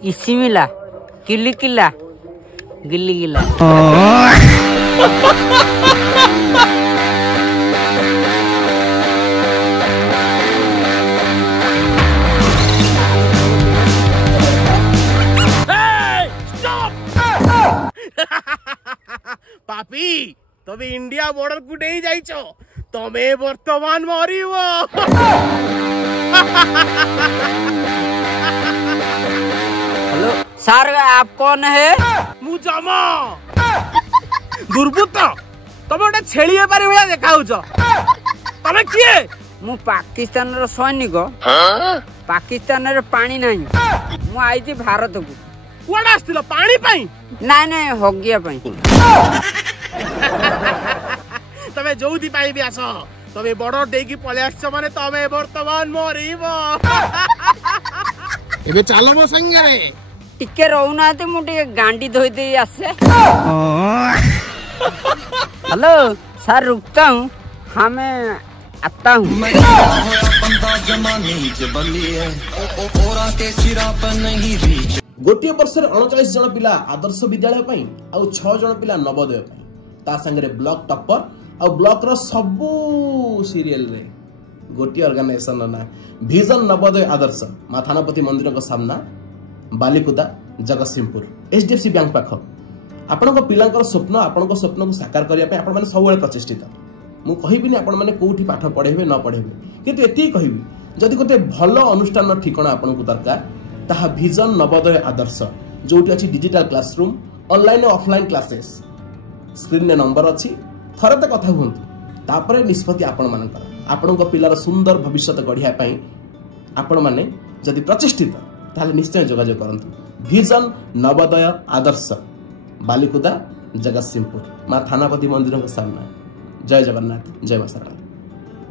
इसी मिला किली किला गिल्ली गिला। पापी तबे इंडिया बॉर्डर को नहीं जाइछो तमे वर्तमान मरिबो। हेलो सर आप कौन है? मुजामा दुर्बृत्त तमे ओटा छेलिए पारे भला देखाउछ तमे किए? मु पाकिस्तान रो सैनिक। पाकिस्तान रे पानी नहीं मु आइछि भारत को। कुआडा आस्तिलो पानी पाई? नाय नाय हगिया पाई। तमे जोउदी पाई भी आसो तमे बॉर्डर देकी पळे आछो माने तमे वर्तमान मरिबो। एबे चलो मो संगे रे टिके रहूना ते मु टिके गांडी धोई दे आसे। हेलो सर रुकता हूँ हमें आता हूँ। गोटे वर्ष 39 जन पिला आदर्श विद्यालय पई आ 6 जन पिला नवोदय पई ता संगे ब्लॉक टॉपर आ ब्लॉक रो सबू सीरियल रे गोटे ऑर्गेनाइजेशन ना विजन नवोदय आदर्श मा थानापति मंदिर को सामना बालिकुदा जगतसिंहपुर एचडीएफसी बैंक पाख आपण पिलांकर स्वप्न आपण स्वप्न को साकार करने आपण मैंने सब प्रचेषित। मु कहबी आपण मैंने कोठी पाठ पढ़ेबे न पढ़ेबे किंतु एति कहबी जदि गोटे भल अनुष्ठान ठिकाना आपण को दरकार ताहा विजन नवोदय आदर्श जोटी अछि डिजिटल क्लासरूम ऑनलाइन और ऑफलाइन क्लासेस स्क्रीन ने नंबर अछि थरे त कथा हुंतु तापरे निष्पत्ति आपण मानकर आपण को पिलार सुंदर भविष्य गढ़िया पई आपण माने जदि प्रचेष्टित ताले निश्चय जोगाजोग करंतु। विजन नवोदय आदर्श बालिकुदा जगतसिंहपुर मां थानापति मंदिर के सामने। जय जगन्नाथ जय मां शारदा।